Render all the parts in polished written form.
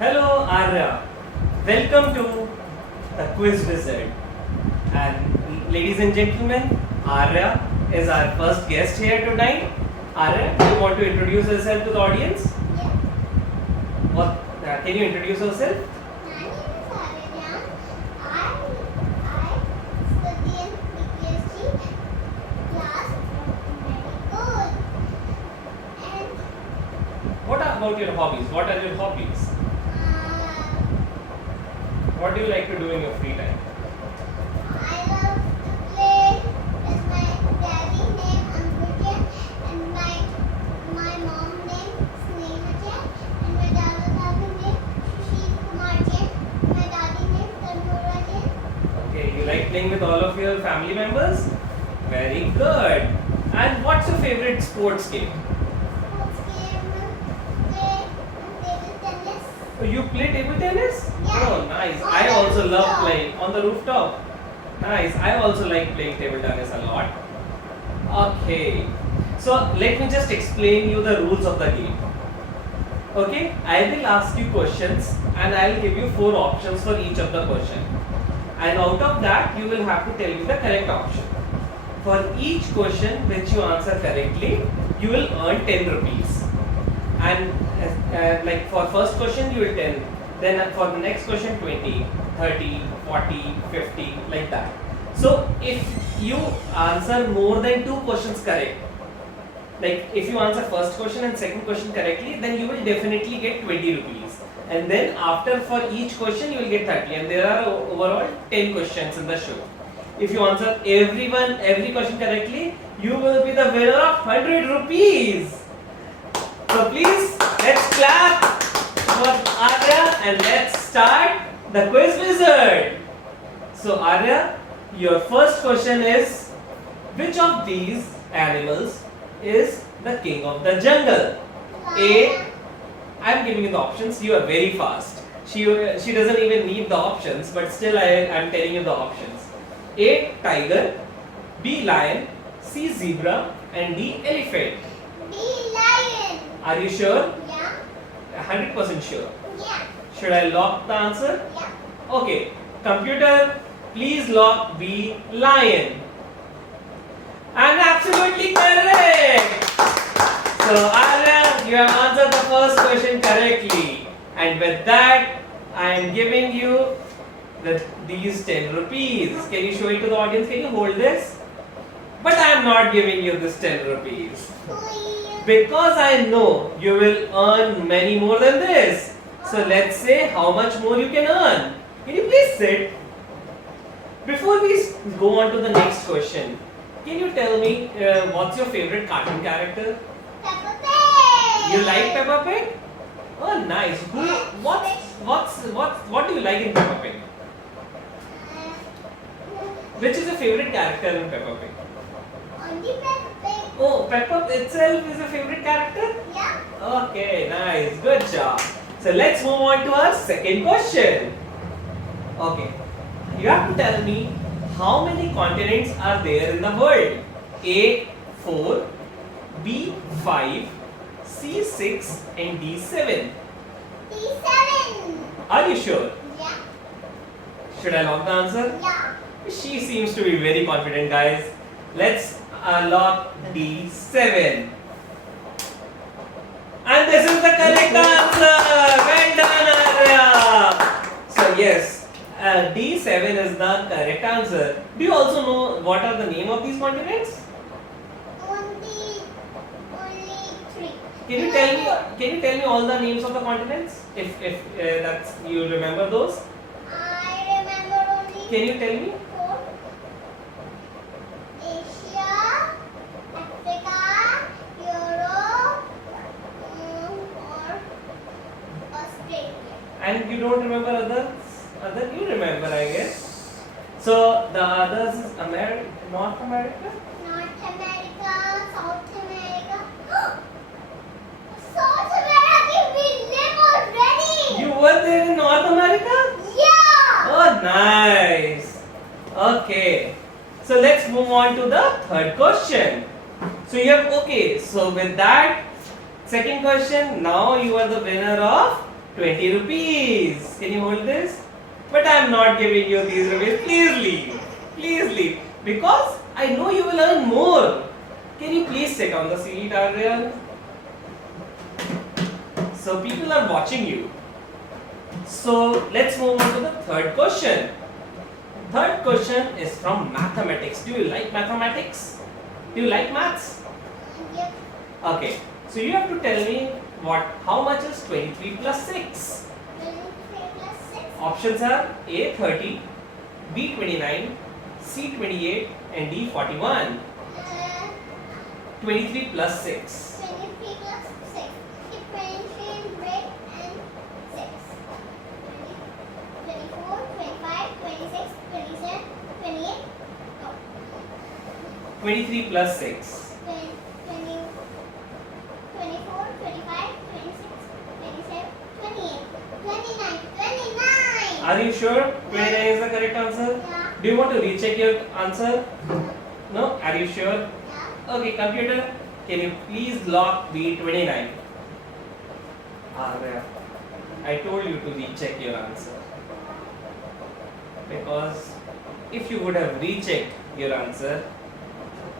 Hello Arya, welcome to the Quiz Wizard. And ladies and gentlemen, Arya is our first guest here tonight. Arya, do you want to introduce yourself to the audience? Yeah. What? Can you introduce yourself? My name is Aranya. I study in PhD class medical. And What about your hobbies? What are your hobbies? What do you like to do in your free time? I love to play with my daddy named Ankujan and my mom named Sneha Jain and my daddy named Sushil Kumar Jain. My daddy named Tanmura Jain. Okay, you like playing with all of your family members? Very good. And what's your favorite sports game? Sports game, play table tennis. Oh, you play table tennis? Yeah. Oh, nice. On I the also love rooftop. playing on the rooftop. Nice. I also like playing table tennis a lot. Okay. So let me just explain you the rules of the game. Okay, I will ask you questions and I will give you 4 options for each of the question. And out of that, you will have to tell me the correct option. For each question which you answer correctly, you will earn 10 rupees. And like for first question you will 10, then for the next question 20, 30, 40, 50, like that. So if you answer more than 2 questions correct, like if you answer first question and second question correctly, then you will definitely get 20 rupees. And then after for each question you will get 30, and there are overall 10 questions in the show. If you answer every question correctly, you will be the winner of 100 rupees. So please, let's clap for Arya and let's start the Quiz Wizard. So Arya, your first question is, which of these animals is the king of the jungle? A, I am giving you the options. You are very fast. She doesn't even need the options, but still I am telling you the options. A, tiger, B, lion, C, zebra, and D, elephant. B, lion. Are you sure? Yeah. 100% sure. Yeah. Should I lock the answer? Yeah. Okay. Computer, please lock B, lion. And absolutely correct. So Arya, you have answered the first question correctly. And with that, I am giving you these 10 rupees. Can you show it to the audience? Can you hold this? But I am not giving you this 10 rupees. Please. Because I know you will earn many more than this. So let's say how much more you can earn. Can you please sit? Before we go on to the next question, can you tell me what's your favorite cartoon character? Peppa Pig. You like Peppa Pig? Oh, nice. What do you like in Peppa Pig? Which is your favorite character in Peppa Pig? Only Peppa Pig. Oh, Peppa itself is a favorite character? Yeah. Okay, nice. Good job. So let's move on to our second question. Okay. You have to tell me how many continents are there in the world? A, 4, B, 5, C, 6, and D, 7. D7. Are you sure? Yeah. Should I lock the answer? Yeah. She seems to be very confident, guys. Let's lock D7. And this is the correct answer. Well done, Arya. So yes, D7 is the correct answer. Do you also know what are the name of these continents? Only 3. Can you tell me all the names of the continents? If that's you remember those? I remember only Can you tell me? 4. Asia, Africa, Europe, or Australia. And you don't remember others? Other you remember, I guess. So the others is North America. North America, South America. South America, we live already. You were there in North America? Yeah. Oh, nice. Okay. So let's move on to the third question. So you have okay. So with that second question, now you are the winner of 20 rupees. Can you hold this? But I am not giving you these rupees. Please leave. Please leave. Because I know you will earn more. Can you please sit on the seat, Aryan? So people are watching you. So let's move on to the third question. Third question is from mathematics. Do you like mathematics? Do you like maths? Yep. Okay. So you have to tell me how much is 23 plus 6? 23 plus 6. Options are A 30, B 29, C 28 and D 41. 23 plus 6. 23 plus 6. Keep 23 in red and 6. 24, 25, 26, 27, 28. Oh. 23 plus 6. 24, 25, 26, 27, 28, 29, 29. Are you sure 29 is the correct answer? Yeah. Do you want to recheck your answer? No? Are you sure? Yeah. Okay, computer, can you please lock B29? Arya, I told you to recheck your answer. Because if you would have rechecked your answer,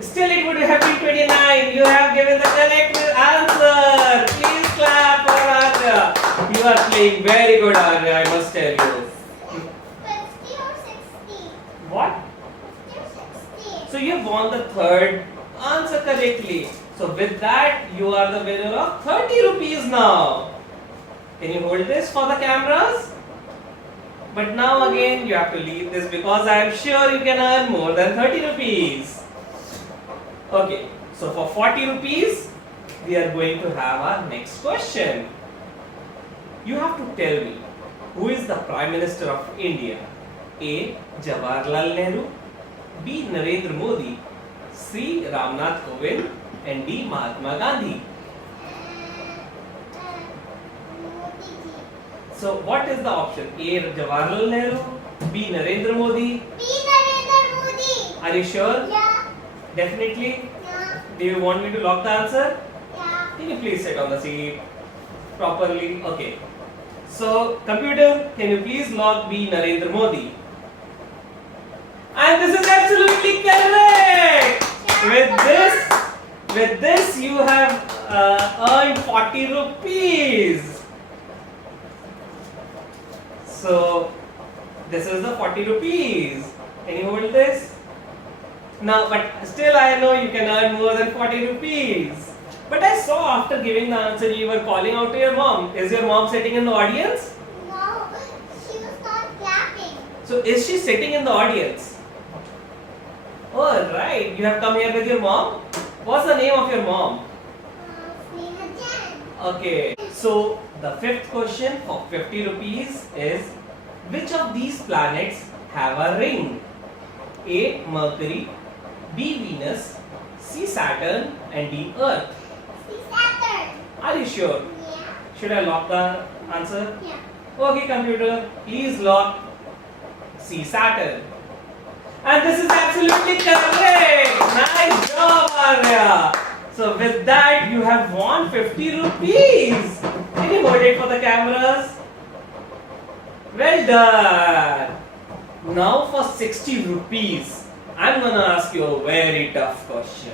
still it would have been 29. You have given the correct answer. Please clap for Arya. You are playing very good, Arya, I must tell you. 50 or 60? What? 50 or 60? So you have won the third answer correctly. So with that, you are the winner of 30 rupees now. Can you hold this for the cameras? But now again, you have to leave this because I am sure you can earn more than 30 rupees. Okay, so for 40 rupees, we are going to have our next question. You have to tell me, who is the Prime Minister of India? A. Jawaharlal Nehru, B. Narendra Modi, C. Ramnath Kovind and D. Mahatma Gandhi. Modi ji. So what is the option? A. Jawaharlal Nehru, B. Narendra Modi. B. Narendra Modi. Are you sure? Yeah. Definitely? Yeah. Do you want me to lock the answer? Yeah. Can you please sit on the seat properly? Okay. So, computer, can you please log B. Narendra Modi? And this is absolutely correct! With this you have earned 40 rupees. So, this is the 40 rupees. Can you hold this? Now, but still I know you can earn more than 40 rupees. But I saw after giving the answer you were calling out to your mom. Is your mom sitting in the audience? No, she was not clapping. So is she sitting in the audience? Oh right, you have come here with your mom? What's the name of your mom? Sneha Jain. Okay, so the fifth question for 50 rupees is, which of these planets have a ring? A. Mercury, B. Venus, C. Saturn and D. Earth. See Saturn. Are you sure? Yeah. Should I lock the answer? Yeah. Okay, computer, please lock C. Saturn. And this is absolutely correct. Nice job, Arya. So with that, you have won 50 rupees. Can you hold it for the cameras? Well done. Now for 60 rupees, I'm gonna ask you a very tough question.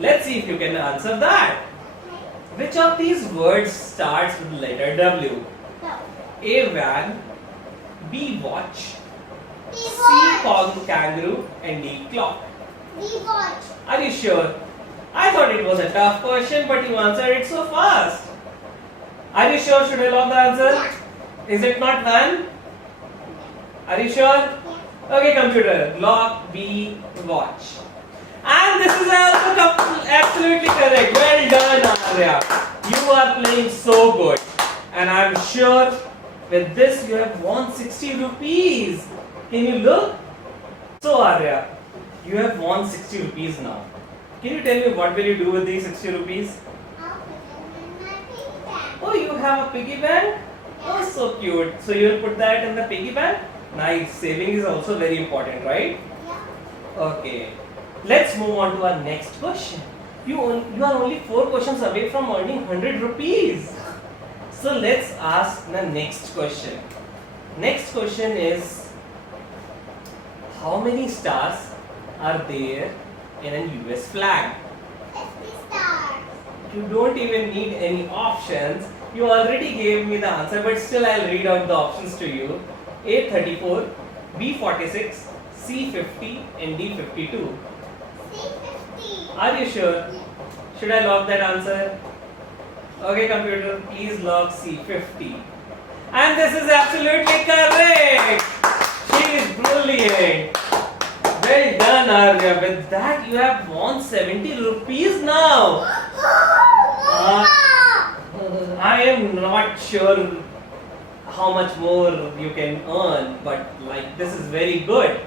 Let's see if you can answer that. Which of these words starts with the letter W? No. A. Van, B. Watch, We C. watch. Kangaroo and D. Clock. We watch. Are you sure? I thought it was a tough question, but you answered it so fast. Are you sure? Should I lock the answer? Yeah. Is it not van? Are you sure? Yeah. Okay, computer, lock B. Watch. And this is also absolutely correct. Well done, Arya. You are playing so good. And I'm sure with this you have won 60 rupees. Can you look? So, Arya, you have won 60 rupees now. Can you tell me what will you do with these 60 rupees? I'll put them in my piggy bank. Oh, you have a piggy bank? Oh, so cute. So you will put that in the piggy bank? Nice. Saving is also very important, right? Yeah. Okay. Let's move on to our next question. You are only 4 questions away from earning 100 rupees. So let's ask the next question. Next question is, how many stars are there in a US flag? 50 stars. You don't even need any options. You already gave me the answer, but still I'll read out the options to you. A34, B46, C50 and D52. C50. Are you sure? Should I lock that answer? Okay, computer, please lock C50. And this is absolutely correct. She is brilliant. Well done, Arya. With that, you have won 70 rupees now. I am not sure how much more you can earn, but like this is very good.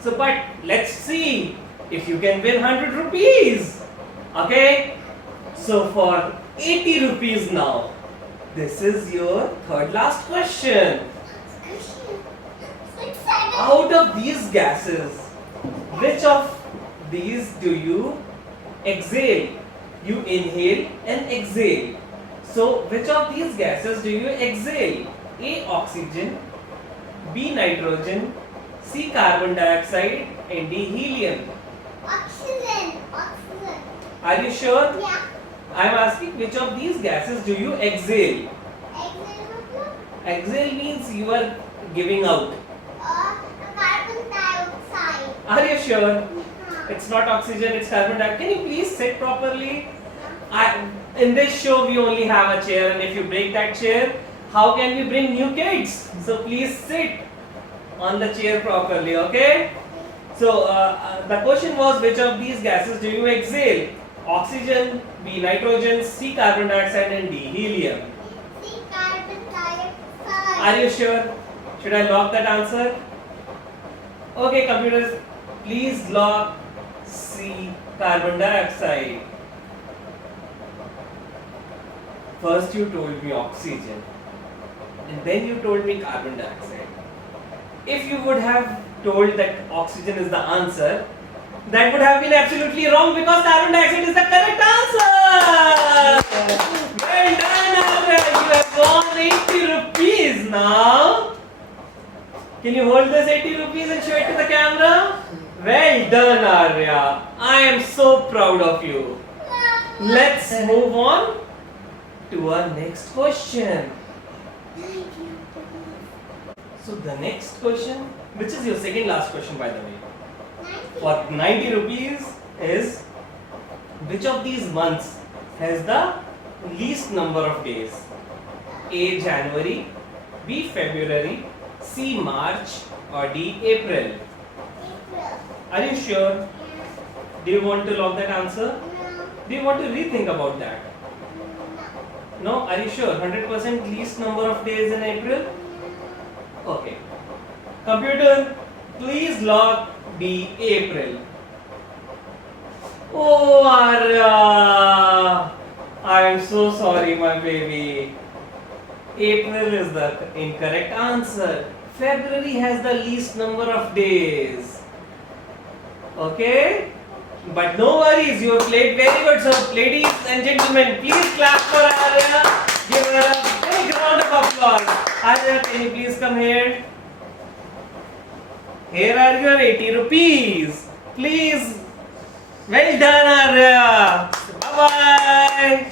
So, but let's see if you can win 100 rupees. Okay? So, for 80 rupees now, this is your third last question. Out of these gases, which of these do you exhale? You inhale and exhale. So, which of these gases do you exhale? A. Oxygen, B. Nitrogen, C. Carbon dioxide, and D. Helium. Oxygen. Oxygen. Are you sure? Yeah. I am asking which of these gases do you exhale? Exhale. Exhale means you are giving out. Carbon dioxide. Are you sure? Yeah. It's not oxygen, it's carbon dioxide. Can you please sit properly? In this show, we only have a chair, and if you break that chair, how can we bring new kids? So please sit on the chair properly, okay? So the question was, which of these gases do you exhale? Oxygen, B. Nitrogen, C. Carbon dioxide, and D. Helium. C. Carbon dioxide. Are you sure? Should I lock that answer? Okay, computers, please lock C. Carbon dioxide. First you told me oxygen, and then you told me carbon dioxide. If you would have told that oxygen is the answer, that would have been absolutely wrong, because carbon dioxide is the correct answer. Well done, Arya. You have won 80 rupees now. Can you hold this 80 rupees and show it to the camera? Well done, Arya. I am so proud of you. Let's move on to our next question. So the next question, which is your second last question by the way, for 90 rupees is, which of these months has the least number of days? A. January, B. February, C. March, or D. April. April. Are you sure? Do you want to lock that answer? No. Do you want to rethink about that? No. No? Are you sure? 100% least number of days in April? Okay. Computer, please lock B. April. Oh, Arya, I am so sorry, my baby. April is the incorrect answer. February has the least number of days. Okay? But no worries, you have played very good. So, ladies and gentlemen, please clap for Arya. Give her a big round of applause. Arya, can you please come here? Here are your 80 rupees. Please. Well done, Arya. Bye bye.